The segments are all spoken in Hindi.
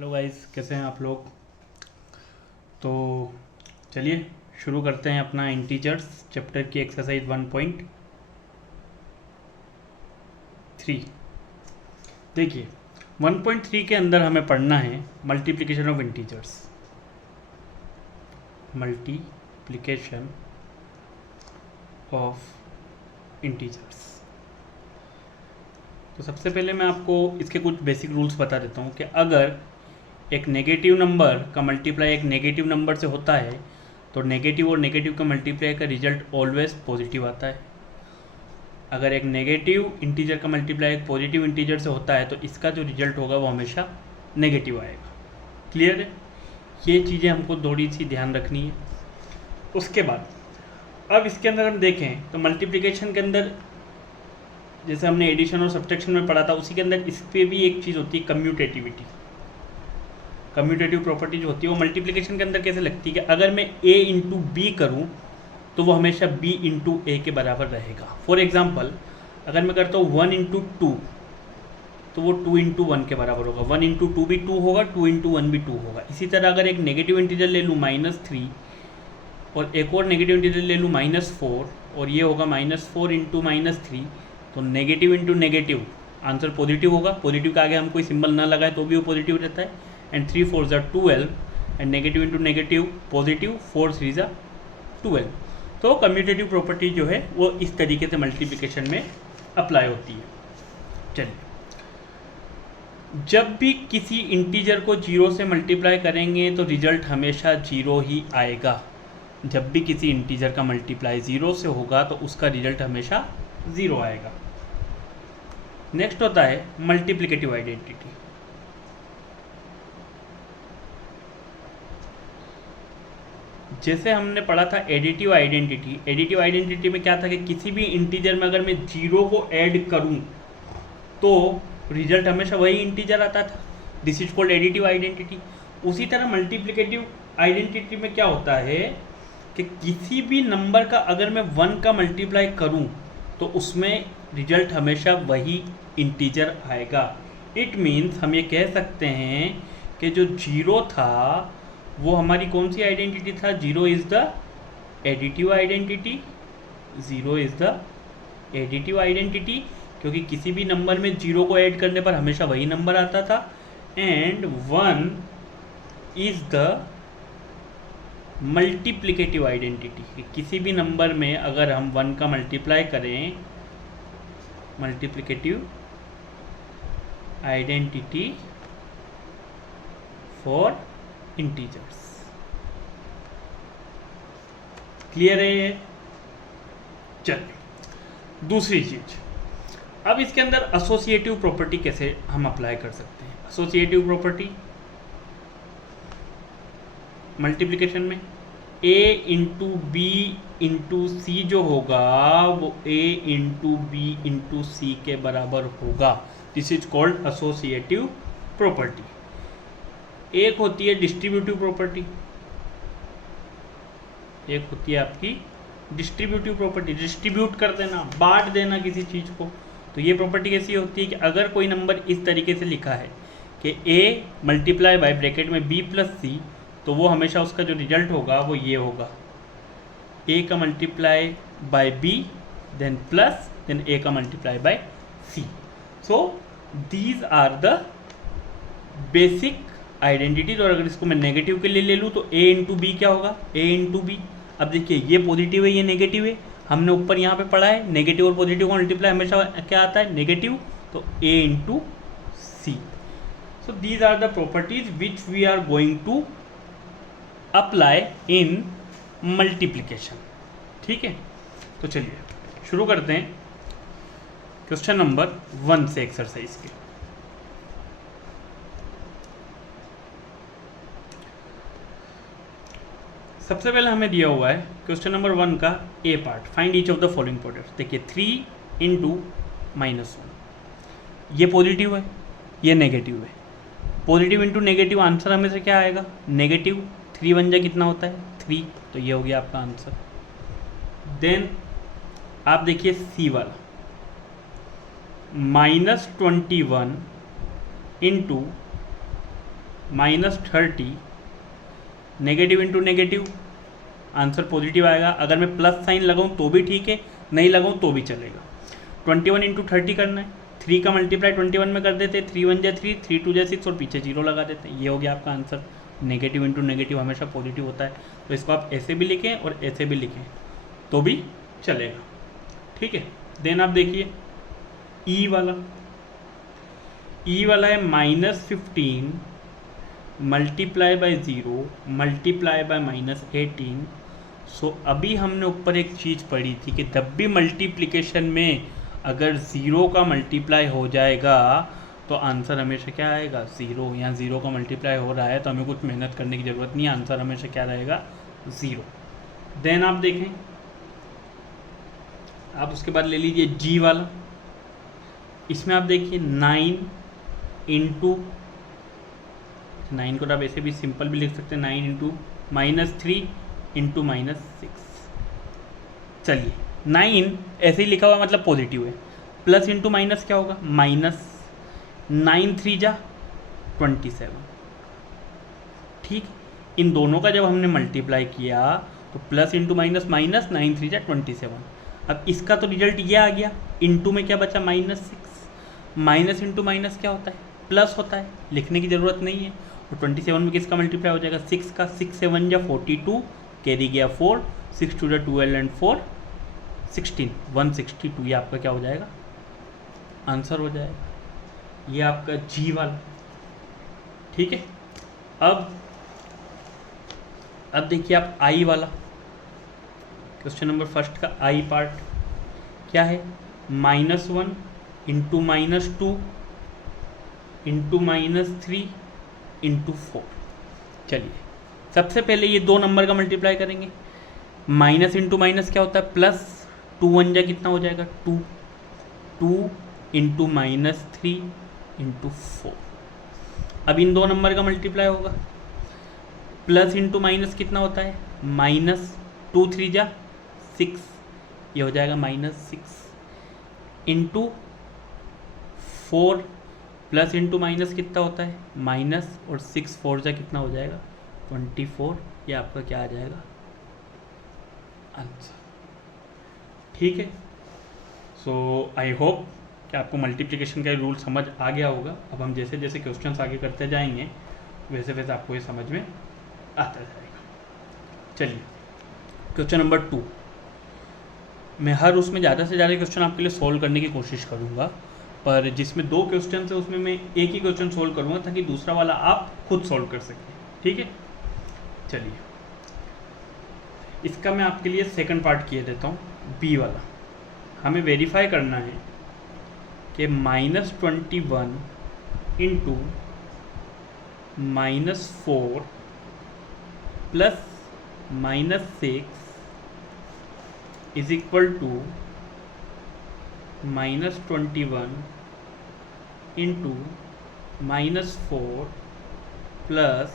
हेलो गाइस, कैसे हैं आप लोग। तो चलिए शुरू करते हैं अपना इंटीजर्स चैप्टर की एक्सरसाइज 1.3। देखिए 1.3 के अंदर हमें पढ़ना है multiplication of integers. Multiplication of integers. तो सबसे पहले मैं आपको इसके कुछ बेसिक रूल्स बता देता हूँ कि अगर एक नेगेटिव नंबर का मल्टीप्लाई एक नेगेटिव नंबर से होता है तो नेगेटिव और नेगेटिव का मल्टीप्लाई का रिजल्ट ऑलवेज पॉजिटिव आता है। अगर एक नेगेटिव इंटीजर का मल्टीप्लाई एक पॉजिटिव इंटीजर से होता है तो इसका जो रिजल्ट होगा वो हमेशा नेगेटिव आएगा। क्लियर है? ये चीज़ें हमको थोड़ी सी ध्यान रखनी है। उसके बाद अब इसके अंदर हम देखें तो मल्टीप्लिकेशन के अंदर जैसे हमने एडिशन और सब्ट्रैक्शन में पढ़ा था उसी के अंदर इस पर भी एक चीज़ होती है कम्यूटेटिविटी। कम्यूटेटिव प्रॉपर्टी जो होती है वो मल्टीप्लिकेशन के अंदर कैसे लगती है कि अगर मैं a इंटू बी करूँ तो वो हमेशा b इंटू ए के बराबर रहेगा। फॉर एग्जाम्पल अगर मैं करता हूँ 1 इंटू टू तो वो 2 इंटू वन के बराबर होगा। 1 इंटू टू भी 2 होगा, 2 इंटू वन भी 2 होगा। इसी तरह अगर एक नेगेटिव इंटीजर ले लूँ -3 और एक और नेगेटिव इंटीजर ले लूँ -4 और ये होगा -4 इंटू -3 तो negative into negative answer positive होगा। पॉजिटिव के आगे हम कोई सिंबल ना लगाए तो भी वो पॉजिटिव रहता है। एंड 3 4 ज़ा 12 and negative into negative positive 4 3 ज़ा 12। तो कम्यूटेटिव प्रॉपर्टी जो है वो इस तरीके से मल्टीप्लिकेशन में अप्लाई होती है। चलिए, जब भी किसी इंटीजर को 0 से मल्टीप्लाई करेंगे तो रिजल्ट हमेशा 0 ही आएगा। जब भी किसी इंटीजर का मल्टीप्लाई 0 से होगा तो उसका रिजल्ट हमेशा 0 आएगा। नेक्स्ट होता है मल्टीप्लिकेटिव आइडेंटिटी। जैसे हमने पढ़ा था एडिटिव आइडेंटिटी। एडिटिव आइडेंटिटी में क्या था कि किसी भी इंटीजर में अगर मैं 0 को ऐड करूं तो रिजल्ट हमेशा वही इंटीजर आता था। This is called additive identity. उसी तरह मल्टीप्लिकेटिव आइडेंटिटी में क्या होता है कि किसी भी नंबर का अगर मैं 1 का मल्टीप्लाई करूं तो उसमें रिजल्ट हमेशा वही इंटीजर आएगा। इट मीन्स हम ये कह सकते हैं कि जो 0 था वो हमारी कौन सी आइडेंटिटी था? 0 is the additive identity. 0 is the additive identity क्योंकि किसी भी नंबर में 0 को ऐड करने पर हमेशा वही नंबर आता था। And 1 is the multiplicative identity. किसी भी नंबर में अगर हम 1 का मल्टीप्लाई करें, multiplicative identity for integers. Clear है ये? चलिए दूसरी चीज, अब इसके अंदर एसोसिएटिव प्रॉपर्टी कैसे हम अप्लाई कर सकते हैं। एसोसिएटिव प्रॉपर्टी मल्टीप्लिकेशन में a इंटू बी इंटू सी जो होगा वो a into B into C के बराबर होगा। This is called associative property. एक होती है डिस्ट्रीब्यूटिव प्रॉपर्टी, एक होती है आपकी डिस्ट्रीब्यूटिव प्रॉपर्टी। डिस्ट्रीब्यूट कर देना, बांट देना किसी चीज़ को। तो ये प्रॉपर्टी कैसी होती है कि अगर कोई नंबर इस तरीके से लिखा है कि a मल्टीप्लाई बाय ब्रैकेट में b प्लस सी तो वो हमेशा उसका जो रिजल्ट होगा वो ये होगा। a का multiply by b then plus then a का multiply by c। So these are the basic identities. और अगर इसको मैं नेगेटिव के लिए ले लूँ तो a इंटू बी क्या होगा? a into B. अब देखिए ये पॉजिटिव है ये नेगेटिव है। हमने ऊपर यहाँ पे पढ़ा है नेगेटिव और पॉजिटिव का मल्टीप्लाई हमेशा क्या आता है? नेगेटिव। तो a into C. So these are the properties which we are going to apply in multiplication. ठीक है, तो चलिए शुरू करते हैं क्वेश्चन नंबर 1 से एक्सरसाइज के। सबसे पहले हमें दिया हुआ है क्वेश्चन नंबर 1 का A part, find each of the following products. देखिए 3 इंटू -1, ये पॉजिटिव है ये नेगेटिव है। पॉजिटिव इंटू नेगेटिव आंसर हमें से क्या आएगा? नेगेटिव। 3 1 जा कितना होता है? 3। तो ये हो गया आपका आंसर। देन आप देखिए सी वाला -21 into -30 negative into negative, answer positive आएगा। अगर मैं प्लस साइन लगाऊँ तो भी ठीक है, नहीं लगाऊँ तो भी चलेगा। 21 इंटू 30 करना है, 3 का मल्टीप्लाई 21 में कर देते हैं, 3 1 जा 3, 3 2 जा 6 और पीछे 0 लगा देते हैं। ये हो गया आपका आंसर। नेगेटिव इंटू नेगेटिव हमेशा पॉजिटिव होता है, तो इसको आप ऐसे भी लिखें और ऐसे भी लिखें तो भी चलेगा, ठीक है। देन आप देखिए ई वाला है -15 मल्टीप्लाई बाय 0 मल्टीप्लाई बाय -18। सो अभी हमने ऊपर एक चीज़ पढ़ी थी कि जब भी मल्टीप्लिकेशन में अगर 0 का मल्टीप्लाई हो जाएगा तो आंसर हमेशा क्या आएगा, 0। यहाँ 0 का मल्टीप्लाई हो रहा है तो हमें कुछ मेहनत करने की ज़रूरत नहीं है, आंसर हमेशा क्या रहेगा, 0। देन आप देखें, आप उसके बाद ले लीजिए जी वाला। इसमें आप देखिए 9 इंटू 9 को आप ऐसे भी सिंपल भी लिख सकते हैं, 9 इंटू -3 इंटू -6। चलिए 9 ऐसे ही लिखा हुआ मतलब पॉजिटिव है, प्लस इंटू माइनस क्या होगा, -9 3 जा 27। ठीक, इन दोनों का जब हमने मल्टीप्लाई किया तो प्लस इंटू माइनस माइनस, 9 3 जा 27। अब इसका तो रिजल्ट ये आ गया, इंटू में क्या बचा, -6। माइनस इंटू माइनस क्या होता है, प्लस होता है, लिखने की ज़रूरत नहीं है। और 27 में किसका मल्टीप्लाई हो जाएगा, 6 का। 6 7 जा 42, कैरी गया 4, 6 2 जा 12 एंड 4 16, 162। ये आपका क्या हो जाएगा, आंसर हो जाएगा। ये आपका जी वाला, ठीक है। अब देखिए आप आई वाला, क्वेश्चन नंबर फर्स्ट का आई पार्ट क्या है, -1 इंटू -2 इंटू -3 इंटू 4। चलिए सबसे पहले ये 2 नंबर का मल्टीप्लाई करेंगे। माइनस इंटू माइनस क्या होता है, प्लस। 2 1 जा कितना हो जाएगा, 2। 2 इंटू -3 इंटू 4। अब इन 2 नंबर का मल्टीप्लाई होगा, प्लस इंटू माइनस कितना होता है, -2 3 जा 6, ये हो जाएगा -6 इंटू 4, प्लस इंटू माइनस कितना होता है, माइनस, और 6 4 जा कितना हो जाएगा, 24। ये आपका क्या आ जाएगा, आंसर। ठीक है। सो आई होप कि आपको मल्टीप्लिकेशन का रूल समझ आ गया होगा। अब हम जैसे जैसे क्वेश्चंस आगे करते जाएंगे वैसे वैसे आपको ये समझ में आता जाएगा। चलिए क्वेश्चन नंबर 2, मैं हर उसमें ज़्यादा से ज़्यादा क्वेश्चन आपके लिए सॉल्व करने की कोशिश करूँगा, पर जिसमें 2 क्वेश्चन है उसमें मैं एक ही क्वेश्चन सॉल्व करूँगा ताकि दूसरा वाला आप खुद सॉल्व कर सकें। ठीक है, चलिए इसका मैं आपके लिए सेकंड पार्ट किए देता हूँ, बी वाला। हमें वेरीफाई करना है कि -21 into -4 plus -6 is equal to -21 into -4 plus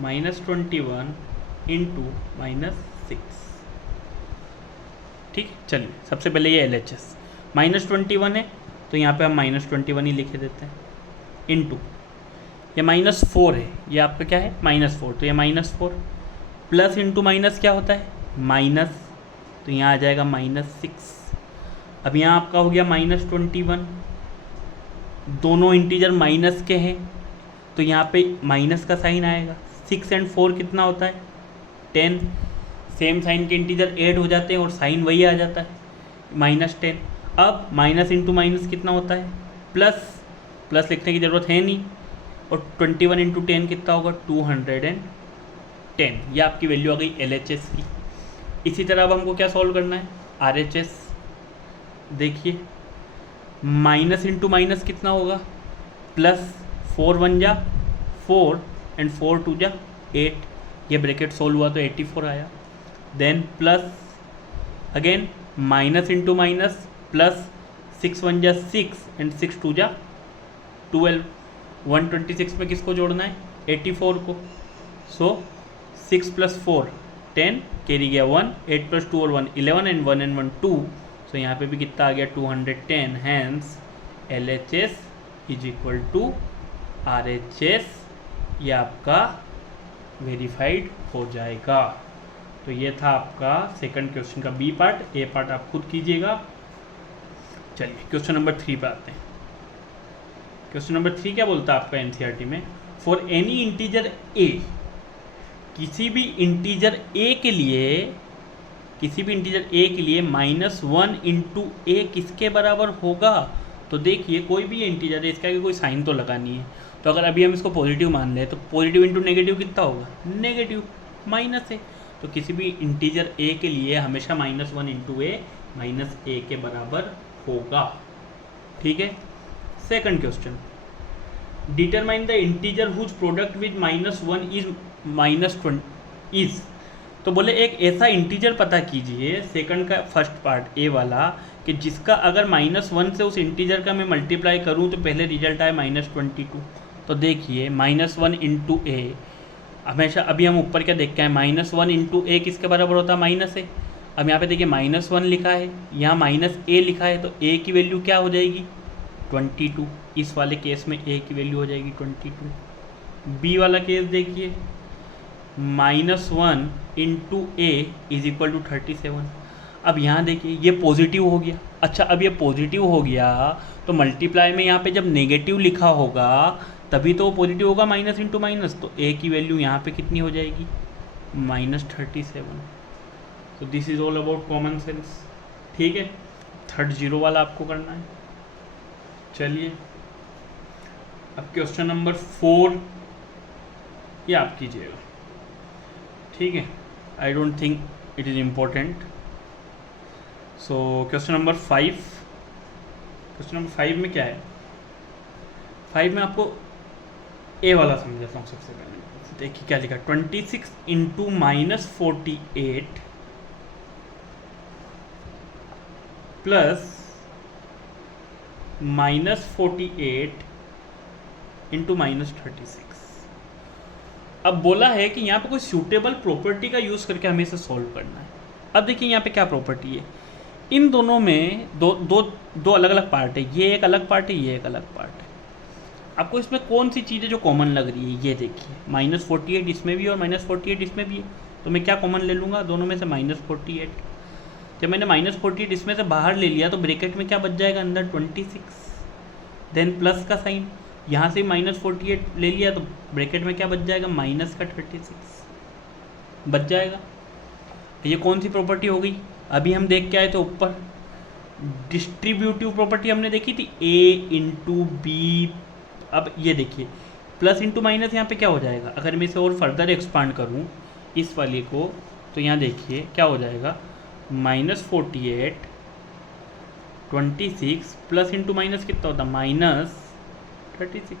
-21 into -6। ठीक, चलिए सबसे पहले ये LHS -21 है तो यहाँ पे हम -21 ही लिखे देते हैं, इंटू ये -4 है, ये आपका क्या है, -4, तो ये -4 प्लस इंटू माइनस क्या होता है, माइनस, तो यहाँ आ जाएगा -6। अब यहाँ आपका हो गया -21, दोनों इंटीजर माइनस के हैं तो यहाँ पे माइनस का साइन आएगा। 6 और 4 कितना होता है, 10। सेम साइन के इंटीजर ऐड हो जाते हैं और साइन वही आ जाता है, -10। अब माइनस इंटू माइनस कितना होता है, प्लस। प्लस लिखने की ज़रूरत है नहीं, और 21 इंटू 10 कितना होगा, 210। ये आपकी वैल्यू आ गई LHS की। इसी तरह अब हमको क्या सॉल्व करना है, RHS। देखिए माइनस इंटू माइनस कितना होगा, प्लस। 4 1 जा 4 एंड 4 2 जा 8, ये ब्रैकेट सोल्व हुआ तो 84 आया। Then plus again minus into minus, plus. 6 1 जा 6 एंड 6 2 जा 12। 126 में किसको जोड़ना है, 84 को। सो 6 + 4 10, कैरी गया 1, 8 + 2 और 1 11 एंड 1 and 1 2। सो यहाँ पे भी कितना आ गया, 210। Hence LHS is equal to RHS ये आपका वेरीफाइड हो जाएगा। तो ये था आपका सेकंड क्वेश्चन का बी पार्ट। ए पार्ट आप खुद कीजिएगा। चलिए क्वेश्चन नंबर 3 पे आते हैं। क्वेश्चन नंबर 3 क्या बोलता है आपका एनसीईआरटी में, फॉर एनी इंटीजर ए, किसी भी इंटीजर ए के लिए -1 इंटू ए किसके बराबर होगा। तो देखिए कोई भी इंटीजर है, इसका कोई साइन तो लगा नहीं है, तो अगर अभी हम इसको पॉजिटिव मान लें तो पॉजिटिव इंटू नेगेटिव कितना होगा, नेगेटिव, माइनस है। तो किसी भी इंटीजर ए के लिए हमेशा -1 इंटू ए -a के बराबर होगा। ठीक है। Second question, determine the integer whose product with -1 is -20 is. तो बोले एक ऐसा इंटीजर पता कीजिए, सेकंड का फर्स्ट पार्ट ए वाला, कि जिसका अगर -1 से उस इंटीजर का मैं मल्टीप्लाई करूं तो पहले रिजल्ट आए -22। तो देखिए -1 इंटू ए, हमेशा अभी हम ऊपर क्या देख के आए, -1 इंटू ए किसके बराबर होता है, माइनस ए। अब यहाँ पे देखिए -1 लिखा है, यहाँ -a लिखा है, तो a की वैल्यू क्या हो जाएगी, 22। इस वाले केस में a की वैल्यू हो जाएगी 22। बी वाला केस देखिए, -1 into A is equal to 37। अब यहाँ देखिए ये पॉजिटिव हो गया। अच्छा, अब ये पॉजिटिव हो गया तो मल्टीप्लाई में यहाँ पे जब नेगेटिव लिखा होगा तभी तो पॉजिटिव होगा, माइनस इंटू माइनस, तो ए की वैल्यू यहाँ पे कितनी हो जाएगी, -37। तो this is all about common sense. ठीक है, थर्ड जीरो वाला आपको करना है। चलिए अब क्वेश्चन नंबर 4 ये आप कीजिएगा। ठीक है, I don't think it is important. So question number 5, question number 5 में क्या है, 5 में आपको ए वाला समझाता हूँ सबसे पहले। देखिए क्या लिखा, 26 इंटू -48 प्लस -48 इंटू -36। अब बोला है कि यहाँ पे कोई सूटेबल प्रॉपर्टी का यूज़ करके हमें इसे सॉल्व करना है। अब देखिए यहाँ पे क्या प्रॉपर्टी है, इन दोनों में दो अलग अलग पार्ट है, ये एक अलग पार्ट है, ये एक अलग पार्ट है। आपको इसमें कौन सी चीज़ें जो कॉमन लग रही है, ये देखिए, -48 इसमें भी और -48 इसमें भी है, तो मैं क्या कॉमन ले लूँगा दोनों में से, -48। जब मैंने -48 इसमें से बाहर ले लिया तो ब्रैकेट में क्या बच जाएगा अंदर, 26, देन प्लस का साइन, यहाँ से -48 ले लिया तो ब्रैकेट में क्या बच जाएगा, -36 बच जाएगा। ये कौन सी प्रॉपर्टी हो गई, अभी हम देख के आए थे ऊपर, डिस्ट्रीब्यूटिव प्रॉपर्टी हमने देखी थी, a इंटू बी। अब ये देखिए प्लस इंटू माइनस यहाँ पे क्या हो जाएगा, अगर मैं इसे और फर्दर एक्सपांड करूँ इस वाले को, तो यहाँ देखिए क्या हो जाएगा, -48 26 प्लस इंटू माइनस कितना होता है, -36।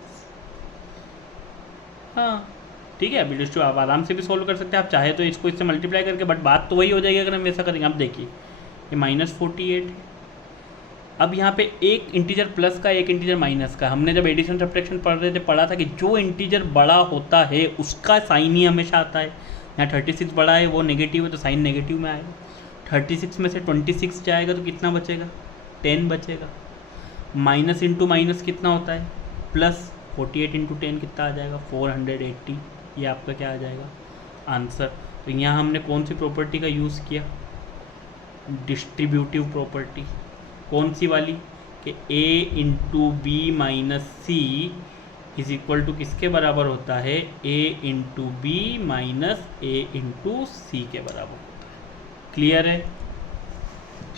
हाँ ठीक है, अभी दोस्तों आप आराम से भी सॉल्व कर सकते हैं, आप चाहे तो इसको इससे मल्टीप्लाई करके, बट बात तो वही हो जाएगी अगर हम ऐसा करेंगे। आप देखिए ये -48 है। अब यहाँ पे एक इंटीजर प्लस का, एक इंटीजर माइनस का, हमने जब एडिशन सब्ट्रैक्शन पढ़ रहे थे पढ़ा था कि जो इंटीजर बड़ा होता है उसका साइन ही हमेशा आता है। यहाँ 36 बड़ा है, वो नेगेटिव है तो साइन नेगेटिव में आएगा। 36 में से 26 जाएगा तो कितना बचेगा, 10 बचेगा। माइनस इंटू माइनस कितना होता है, प्लस, 48 इंटू 10 कितना आ जाएगा, 480। ये आपका क्या आ जाएगा, आंसर। तो यहाँ हमने कौन सी प्रॉपर्टी का यूज़ किया, डिस्ट्रीब्यूटिव प्रॉपर्टी। कौन सी वाली, कि a into B minus C is equal to किसके बराबर होता है, a into B minus A into C के बराबर होता है। क्लियर है।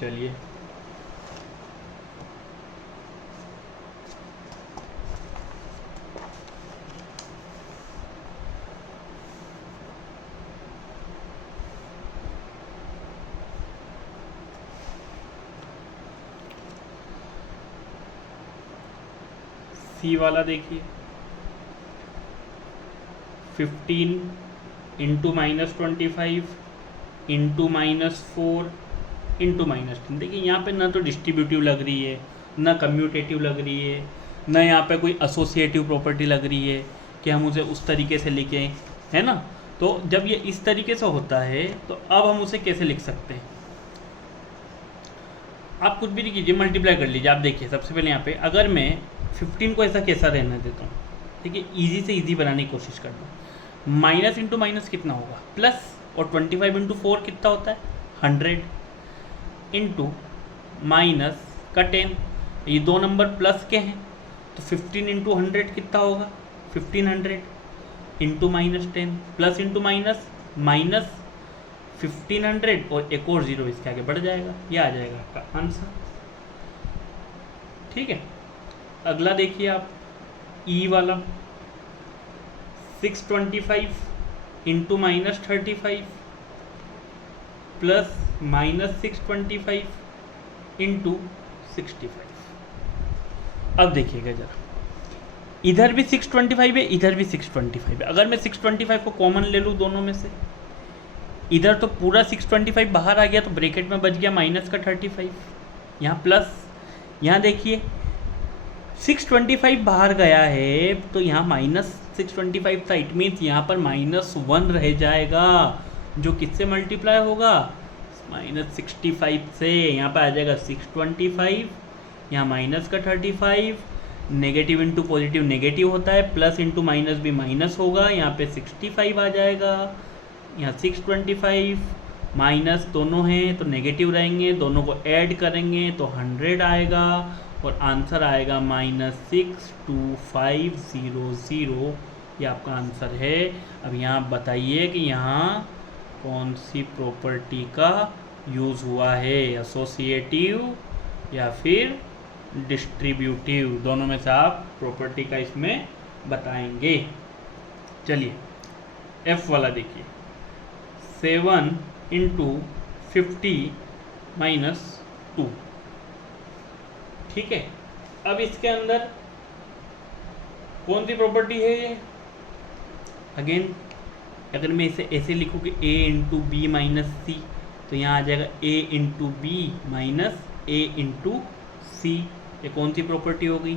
चलिए सी वाला देखिए, 15 इंटू -25 इंटू -4 इंटू -10। देखिए यहाँ पे ना तो डिस्ट्रीब्यूटिव लग रही है, ना कम्यूटेटिव लग रही है, ना यहाँ पे कोई एसोसिएटिव प्रॉपर्टी लग रही है कि हम उसे उस तरीके से लिखें, है ना। तो जब ये इस तरीके से होता है तो अब हम उसे कैसे लिख सकते हैं, आप कुछ भी कीजिए, मल्टीप्लाई कर लीजिए। आप देखिए सबसे पहले यहाँ पे अगर मैं 15 को ऐसा कैसा रहने देता हूँ, ठीक है, ईजी से ईजी बनाने की कोशिश करना। माइनस इंटू माइनस कितना होगा प्लस, और 25 इंटू 4 कितना होता है 100, इंटू माइनस का 10, ये दो नंबर प्लस के हैं तो 15 इंटू 100 कितना होगा 1500, into minus 10 plus into minus minus 1500 और एक और जीरो इसके आगे बढ़ जाएगा, ये आ जाएगा आपका आंसर। ठीक है, अगला देखिए आप ई वाला 625 into minus 35 plus minus 625 into 65। अब देखिएगा जरा, इधर भी 625 है, इधर भी 625 है। अगर मैं 625 को कॉमन ले लूँ दोनों में से, इधर तो पूरा 625 बाहर आ गया तो ब्रैकेट में बच गया माइनस का 35, यहाँ प्लस, यहाँ देखिए 625 बाहर गया है तो यहाँ माइनस 625 था, इट मीन्स यहाँ पर -1 रह जाएगा, जो किससे मल्टीप्लाई होगा -65 से। यहाँ पर आ जाएगा 625, यहाँ माइनस का 35, नेगेटिव इंटू पॉजिटिव नेगेटिव होता है, प्लस इंटू माइनस भी माइनस होगा, यहाँ पे 65 आ जाएगा, यहाँ 625 माइनस दोनों हैं तो नेगेटिव रहेंगे, दोनों को ऐड करेंगे तो 100 आएगा और आंसर आएगा -62500। ये आपका आंसर है। अब यहाँ बताइए कि यहाँ कौन सी प्रॉपर्टी का यूज़ हुआ है, एसोसिएटिव या फिर डिस्ट्रीब्यूटिव, दोनों में से आप प्रॉपर्टी का इसमें बताएंगे। चलिए एफ वाला देखिए, 7 इंटू 50 माइनस 2। ठीक है, अब इसके अंदर कौन सी प्रॉपर्टी है ये, अगेन अगर मैं इसे ऐसे लिखूँ कि a into B minus C, तो यहाँ आ जाएगा a into B minus a into C. ये कौन सी प्रॉपर्टी हो गई,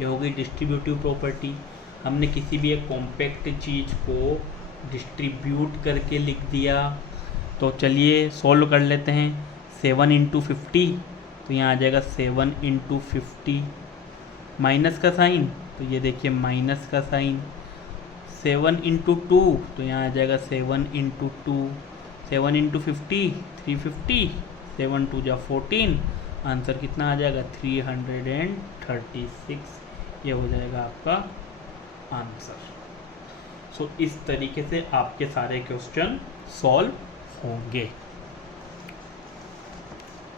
ये हो गई डिस्ट्रीब्यूटिव प्रॉपर्टी। हमने किसी भी एक कॉम्पैक्ट चीज़ को डिस्ट्रीब्यूट करके लिख दिया। तो चलिए सॉल्व कर लेते हैं। 7 इंटू 50 तो यहाँ आ जाएगा 7 इंटू 50, माइनस का साइन तो ये देखिए माइनस का साइन, 7 इंटू 2 तो यहाँ आ जाएगा 7 इंटू 2, 7 इंटू 50 350, 7 2 जा 14, आंसर कितना आ जाएगा 336। ये हो जाएगा आपका आंसर। सो इस तरीके से आपके सारे क्वेश्चन सॉल्व होंगे।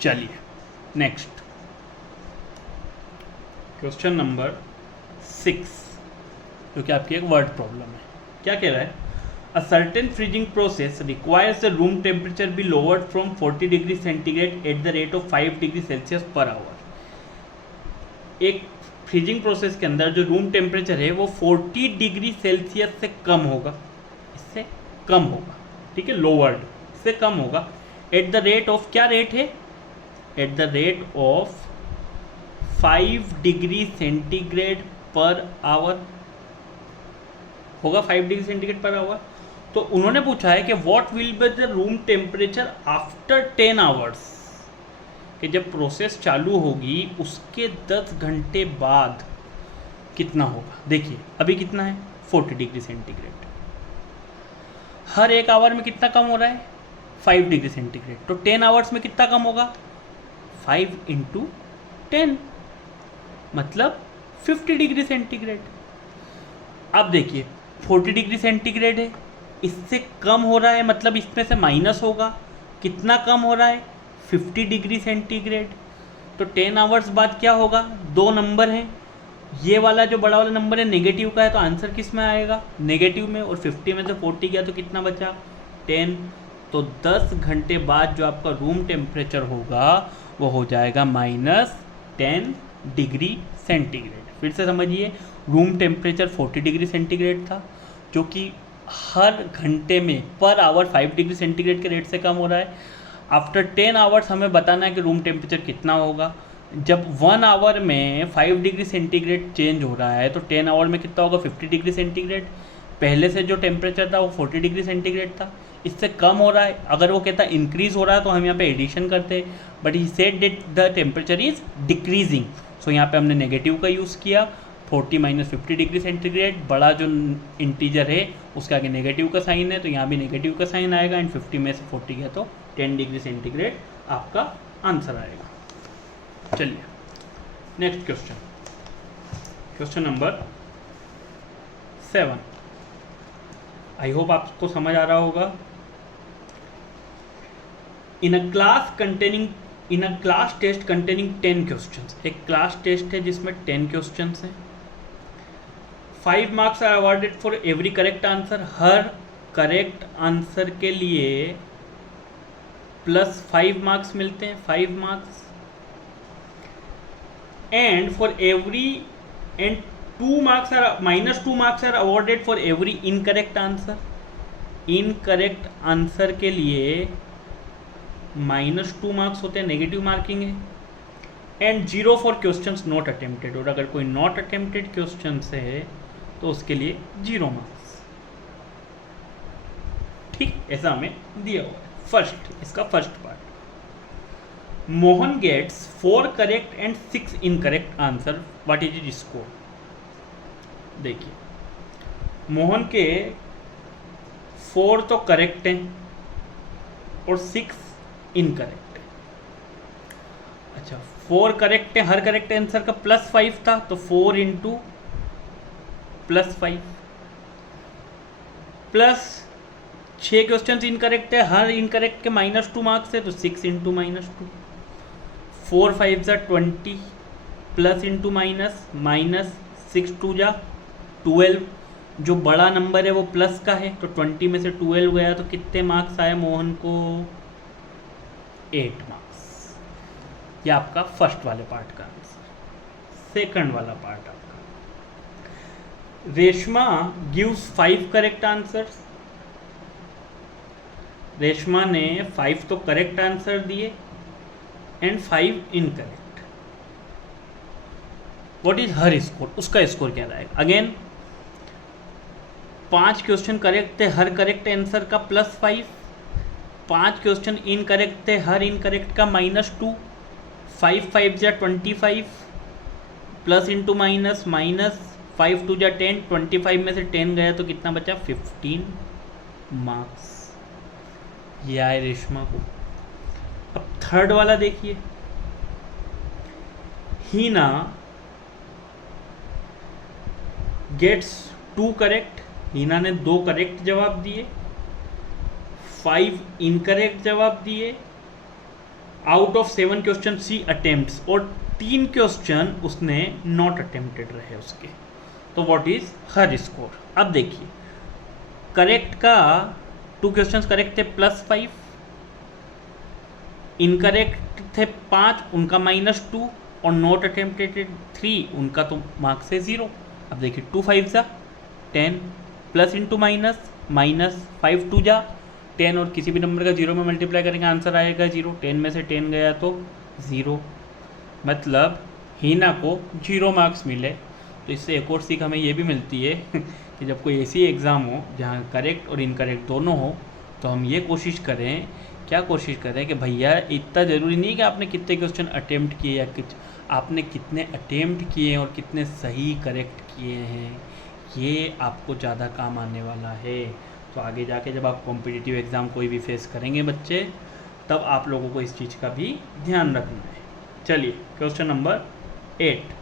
चलिए नेक्स्ट क्वेश्चन नंबर 6, जो कि आपकी एक वर्ड प्रॉब्लम है। क्या कह रहा है, a certain freezing process requires the room temperature be lowered from 40 degree centigrade at the rate of 5 degree Celsius per hour. एक फ्रीजिंग प्रोसेस के अंदर जो रूम टेम्परेचर है वो 40 डिग्री सेल्सियस से कम होगा, इससे कम होगा, ठीक है, लोवर्ड से कम होगा, एट द रेट ऑफ, क्या रेट है, eight the rate of 5 degree centigrade per hour होगा, 5 डिग्री सेंटीग्रेड पर आवर। तो उन्होंने पूछा है कि what will be the room temperature after 10 hours, कि जब प्रोसेस चालू होगी उसके 10 घंटे बाद कितना होगा। देखिए अभी कितना है 40 डिग्री सेंटीग्रेड, हर एक आवर में कितना कम हो रहा है 5 डिग्री सेंटीग्रेड, तो 10 आवर्स में कितना कम होगा 5 इंटू 10 मतलब 50 डिग्री सेंटीग्रेड। अब देखिए 40 डिग्री सेंटीग्रेड है, इससे कम हो रहा है मतलब इसमें से माइनस होगा, कितना कम हो रहा है 50 डिग्री सेंटीग्रेड। तो 10 आवर्स बाद क्या होगा, दो नंबर हैं, ये वाला जो बड़ा वाला नंबर है नेगेटिव का है, तो आंसर किस में आएगा नेगेटिव में, और 50 में से 40 गया तो कितना बचा 10। तो 10 घंटे बाद जो आपका रूम टेम्परेचर होगा वो हो जाएगा -10 डिग्री सेंटीग्रेड। फिर से समझिए, रूम टेम्परेचर 40 डिग्री सेंटीग्रेड था, जो कि हर घंटे में पर आवर 5 डिग्री सेंटीग्रेड के रेट से कम हो रहा है। आफ्टर 10 आवर्स हमें बताना है कि रूम टेम्परेचर कितना होगा। जब 1 आवर में 5 डिग्री सेंटीग्रेड चेंज हो रहा है तो 10 आवर में कितना होगा 50 डिग्री सेंटीग्रेड। पहले से जो टेम्परेचर था वो 40 डिग्री सेंटीग्रेड था, इससे कम हो रहा है। अगर वो कहता इंक्रीज़ हो रहा है तो हम यहाँ पे एडिशन करते, but he said that the temperature is decreasing, so यहाँ पे हमने नेगेटिव का यूज़ किया। 40 माइनस 50 डिग्री सेंटीग्रेड, बड़ा जो इंटीजर है उसके आगे नेगेटिव का साइन है तो यहाँ भी नेगेटिव का साइन आएगा, एंड 50 में से 40 गया तो 10 डिग्री सेंटीग्रेड आपका आंसर आएगा। चलिए next question, question number 7। I hope आपको समझ आ रहा होगा। In a class test containing 10 questions, एक क्लास टेस्ट है जिसमें 10 क्वेश्चंस हैं। 5 marks are awarded for every correct answer, हर करेक्ट आंसर के लिए +5 मार्क्स मिलते हैं, 5 marks. And for every and -2 marks are awarded for every incorrect answer, incorrect answer के लिए -2 मार्क्स होते हैं, नेगेटिव मार्किंग है। And 0 for questions not attempted, और अगर कोई नॉट अटेम्प्टेड क्वेश्चंस है तो उसके लिए 0 मार्क्स। ठीक, ऐसा हमें दिया हुआ है। फर्स्ट, इसका first part, Mohan gets 4 correct and 6 incorrect answer, what is is score. देखिए, मोहन के 4 तो करेक्ट हैं और 6 इनकरेक्ट है। अच्छा, 4 करेक्ट है, हर करेक्ट आंसर का +5 था तो 4 इंटू +5, प्लस 6 क्वेश्चन इनकरेक्ट है, हर इनकरेक्ट के -2 मार्क्स है तो 6 इंटू -2, 4 5 जा 20, प्लस इंटू माइनस, -6 2 जा 12, जो बड़ा नंबर है वो प्लस का है तो 20 में से 12 गया तो कितने मार्क्स आए मोहन को, 8 मार्क्स। ये आपका फर्स्ट वाले पार्ट का आंसर। सेकंड वाला पार्ट आपका, Reshma gives 5 correct answers, Reshma ने 5 तो करेक्ट आंसर दिए and 5 incorrect, what is her score, उसका स्कोर क्या रहेगा। अगेन 5 क्वेश्चन करेक्ट थे, हर करेक्ट आंसर का +5, 5 क्वेश्चन इनकरेक्ट थे, हर इनकरेक्ट का -2, 5 5 जा 25, प्लस इंटू माइनस, -5 2 जा 10, 25 में से 10 गया तो कितना बचा, 15 मार्क्स। ये आए रेशमा को। अब थर्ड वाला देखिए, हीना गेट्स 2 करेक्ट, हीना ने 2 करेक्ट जवाब दिए, 5 इनकरेक्ट जवाब दिए, out of 7 question see attempts, और 3 क्वेश्चन उसने नॉट अटेम्प्टेड रहे उसके, तो व्हाट इज हर स्कोर। अब देखिए, करेक्ट का 2 क्वेश्चन करेक्ट थे +5, इनकरेक्ट थे 5, उनका -2, और नॉट अटेम्प्टेड 3, उनका तो मार्क्स है 0। अब देखिए 2 5 जा 10, प्लस इंटू माइनस, -5 2 जा 10, और किसी भी नंबर का 0 में मल्टीप्लाई करेंगे आंसर आएगा 0, 10 में से 10 गया तो 0, मतलब हीना को 0 मार्क्स मिले। तो इससे एक और सीख हमें ये भी मिलती है कि जब कोई ऐसी एग्ज़ाम हो जहाँ करेक्ट और इनकरेक्ट दोनों हो तो हम ये कोशिश करें, क्या कोशिश करें कि भैया इतना ज़रूरी नहीं कि आपने कितने क्वेश्चन अटेम्प्ट किए या कुछ, आपने कितने अटेम्प्ट किए और कितने सही करेक्ट किए हैं, ये आपको ज़्यादा काम आने वाला है। तो आगे जाके जब आप कॉम्पिटिटिव एग्ज़ाम कोई भी फेस करेंगे बच्चे, तब आप लोगों को इस चीज़ का भी ध्यान रखना है। चलिए question number 8,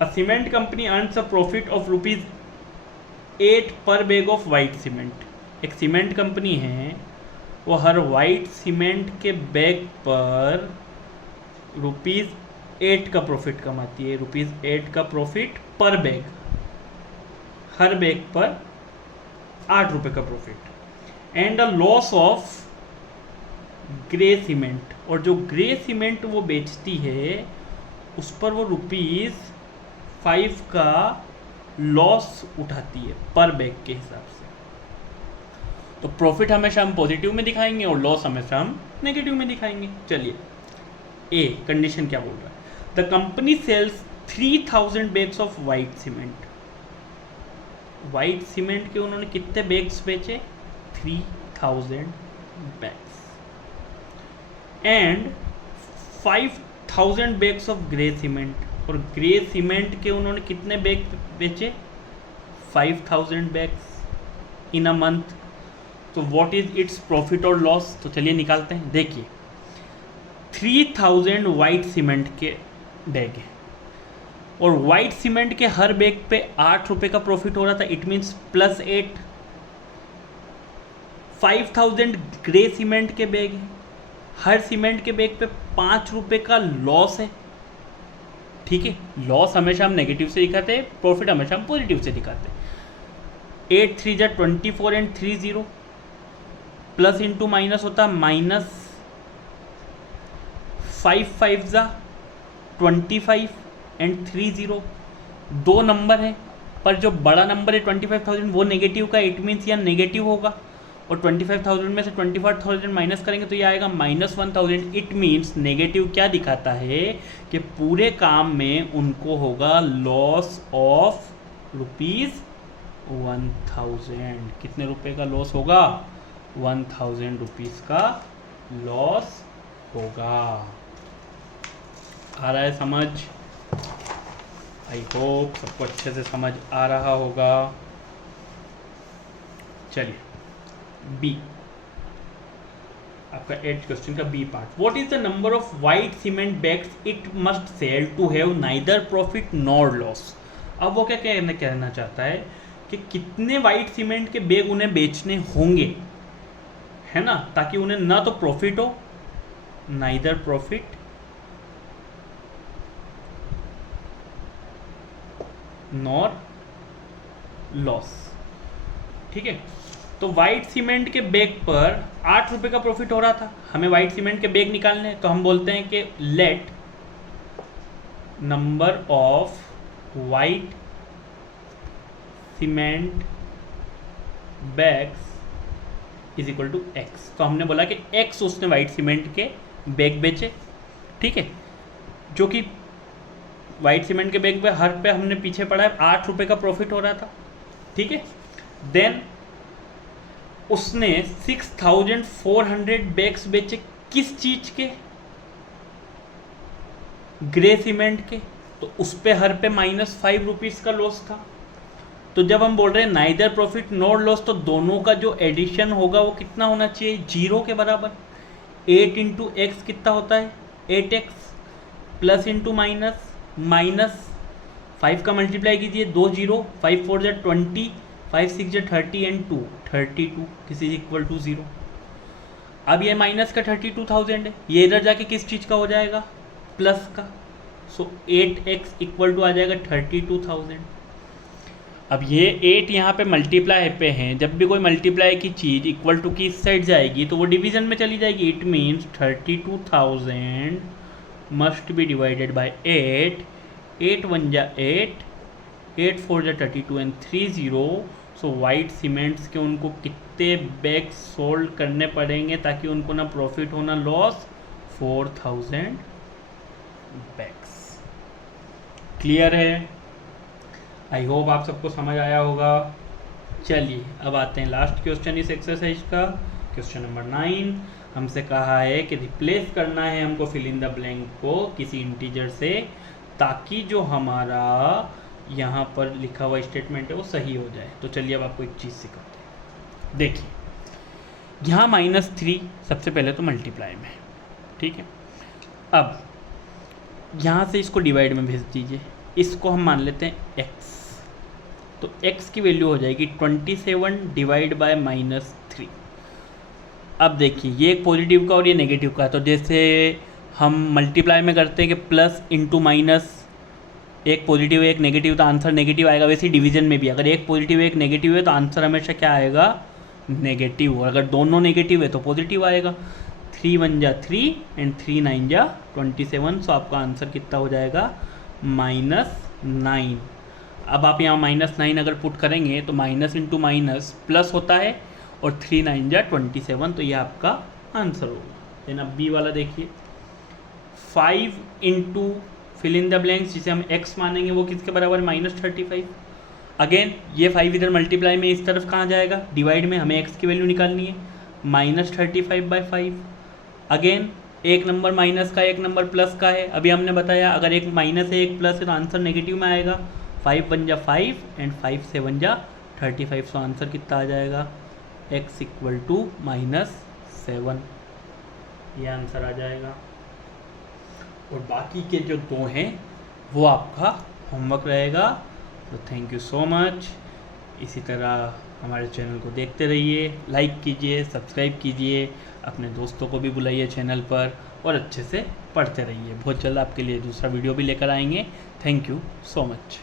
a cement company earns a profit of ₹8 पर बैग ऑफ वाइट सीमेंट। एक सीमेंट कंपनी है, वो हर वाइट सीमेंट के बैग पर ₹8 का प्रॉफिट कमाती है, ₹8 का प्रॉफिट पर बैग, हर बैग पर 8 रुपये का profit. And a loss of grey cement, और जो ग्रे सीमेंट वो बेचती है उस पर वो ₹5 का लॉस उठाती है पर बैग के हिसाब से। तो प्रॉफिट हमेशा हम पॉजिटिव में दिखाएंगे और लॉस हमेशा हम नेगेटिव में दिखाएंगे। चलिए ए कंडीशन क्या बोल रहा है, the company sells 3000 bags of white cement. White cement के उन्होंने कितने बैग्स बेचे, 3000 bags, and 5000 bags of grey cement, और ग्रे सीमेंट के उन्होंने कितने बैग बेचे? 5000 बैग्स इन अ मंथ। तो व्हाट इज इट्स प्रॉफिट और लॉस? तो चलिए निकालते हैं। देखिए 3000 वाइट सीमेंट के बैग हैं और वाइट सीमेंट के हर बैग पे 8 रुपये का प्रॉफिट हो रहा था, इट मीन्स +8। 5000 ग्रे सीमेंट के बैग हैं, हर सीमेंट के बैग पे 5 रुपये का लॉस है। ठीक है, लॉस हमेशा हम नेगेटिव से दिखाते हैं, प्रॉफिट हमेशा हम पॉजिटिव से दिखाते हैं। 8 3 जा 24 एंड 3 0, प्लस इंटू माइनस होता माइनस, 5 5 जा 25 एंड 3 0। दो नंबर है पर जो बड़ा नंबर है 25,000 वो नेगेटिव का, इट मीन्स यहाँ नेगेटिव होगा। और 25,000 में से 24,000 माइनस करेंगे तो ये आएगा -1,000। इट मीन्स नेगेटिव क्या दिखाता है कि पूरे काम में उनको होगा लॉस ऑफ ₹1000। कितने रुपए का लॉस होगा? 1000 रुपीज़ का लॉस होगा। आ रहा है समझ? आई होप सबको अच्छे से समझ आ रहा होगा। चलिए बी, आपका 8th क्वेश्चन का B part. What is the number of white cement bags it must sell to have neither profit nor loss? अब वो क्या कहना चाहता है कि कितने वाइट सीमेंट के बैग उन्हें बेचने होंगे, है ना, ताकि उन्हें ना तो प्रॉफिट हो, नाइदर प्रॉफिट नॉर लॉस। ठीक है, तो वाइट सीमेंट के बैग पर 8 रुपये का प्रॉफिट हो रहा था, हमें वाइट सीमेंट के बैग निकालने हैं, तो हम बोलते हैं कि let number of white cement bags is equal to x. तो हमने बोला कि एक्स उसने वाइट सीमेंट के बैग बेचे। ठीक है, जो कि वाइट सीमेंट के बैग पे हर पे हमने पीछे पढ़ा है 8 रुपये का प्रॉफिट हो रहा था। ठीक है, देन उसने 6400 बैग्स बेचे, किस चीज के? ग्रे सीमेंट के। तो उस पे हर पे -5 रुपीज़ का लॉस था। तो जब हम बोल रहे हैं नाइदर प्रॉफिट नॉर लॉस, तो दोनों का जो एडिशन होगा वो कितना होना चाहिए? 0 के बराबर। 8 इंटू एक्स कितना होता है? 8x, plus into minus, minus 5 का मल्टीप्लाई कीजिए, 2 0, 5 4 जा 20, 5 6 जा 30 and 2 32, this is equal to 0। अब ये माइनस का 32,000 है, ये इधर जाके किस चीज़ का हो जाएगा? प्लस का। सो 8x इक्वल टू आ जाएगा 32,000। अब ये 8 यहाँ पे मल्टीप्लाई पे हैं, जब भी कोई मल्टीप्लाई की चीज़ इक्वल टू की इस साइड जाएगी तो वो डिवीजन में चली जाएगी। It means 32,000 must be divided by 8। 8 1 जा 8, 8 4 जा 32 एंड 3 0। सो वाइट सीमेंट्स के उनको कितने बैग्स सोल्ड करने पड़ेंगे ताकि उनको ना प्रॉफिट हो ना लॉस? 4000 बैग्स। क्लियर है? आई होप आप सबको समझ आया होगा। चलिए अब आते हैं लास्ट क्वेश्चन इस एक्सरसाइज का, क्वेश्चन नंबर 9। हमसे कहा है कि रिप्लेस करना है हमको फिल इन द ब्लैंक को किसी इंटीजर से, ताकि जो हमारा यहाँ पर लिखा हुआ स्टेटमेंट है वो सही हो जाए। तो चलिए अब आपको एक चीज़ सिखाते हैं। देखिए यहाँ -3 सबसे पहले तो मल्टीप्लाई में, ठीक है। अब यहाँ से इसको डिवाइड में भेज दीजिए, इसको हम मान लेते हैं x। तो x की वैल्यू हो जाएगी 27 डिवाइड बाय -3। अब देखिए ये एक पॉजिटिव का और ये नेगेटिव का, तो जैसे हम मल्टीप्लाई में करते हैं कि प्लस इंटू माइनस, एक पॉजिटिव एक नेगेटिव तो आंसर नेगेटिव आएगा। वैसे ही डिवीजन में भी अगर एक पॉजिटिव एक नेगेटिव है तो आंसर हमेशा क्या आएगा? नेगेटिव। और अगर दोनों नेगेटिव है तो पॉजिटिव आएगा। 3 1 जा 3 एंड 3 9 जा 27। सो आपका आंसर कितना हो जाएगा? -9। अब आप यहाँ -9 अगर पुट करेंगे तो माइनस इंटू माइनस प्लस होता है और 3 9 जा 27, तो ये आपका आंसर होगा। देन अब बी वाला देखिए, 5 into fill in the blanks जिसे हम x मानेंगे वो किसके बराबर है? -35। अगेन ये 5 इधर मल्टीप्लाई में इस तरफ कहाँ जाएगा? डिवाइड में। हमें x की वैल्यू निकालनी है, -35/5। अगेन एक नंबर माइनस का एक नंबर प्लस का है, अभी हमने बताया अगर एक माइनस है एक प्लस है तो आंसर नेगेटिव में आएगा। 5 1 जा 5 एंड 5 7 जा 35, तो आंसर कितना आ जाएगा x इक्वल टू -7, ये आंसर आ जाएगा। और बाकी के जो 2 हैं वो आपका होमवर्क रहेगा। तो थैंक यू सो मच। इसी तरह हमारे चैनल को देखते रहिए, लाइक कीजिए, सब्सक्राइब कीजिए, अपने दोस्तों को भी बुलाइए चैनल पर और अच्छे से पढ़ते रहिए। बहुत जल्द आपके लिए दूसरा वीडियो भी लेकर आएंगे। Thank you so much.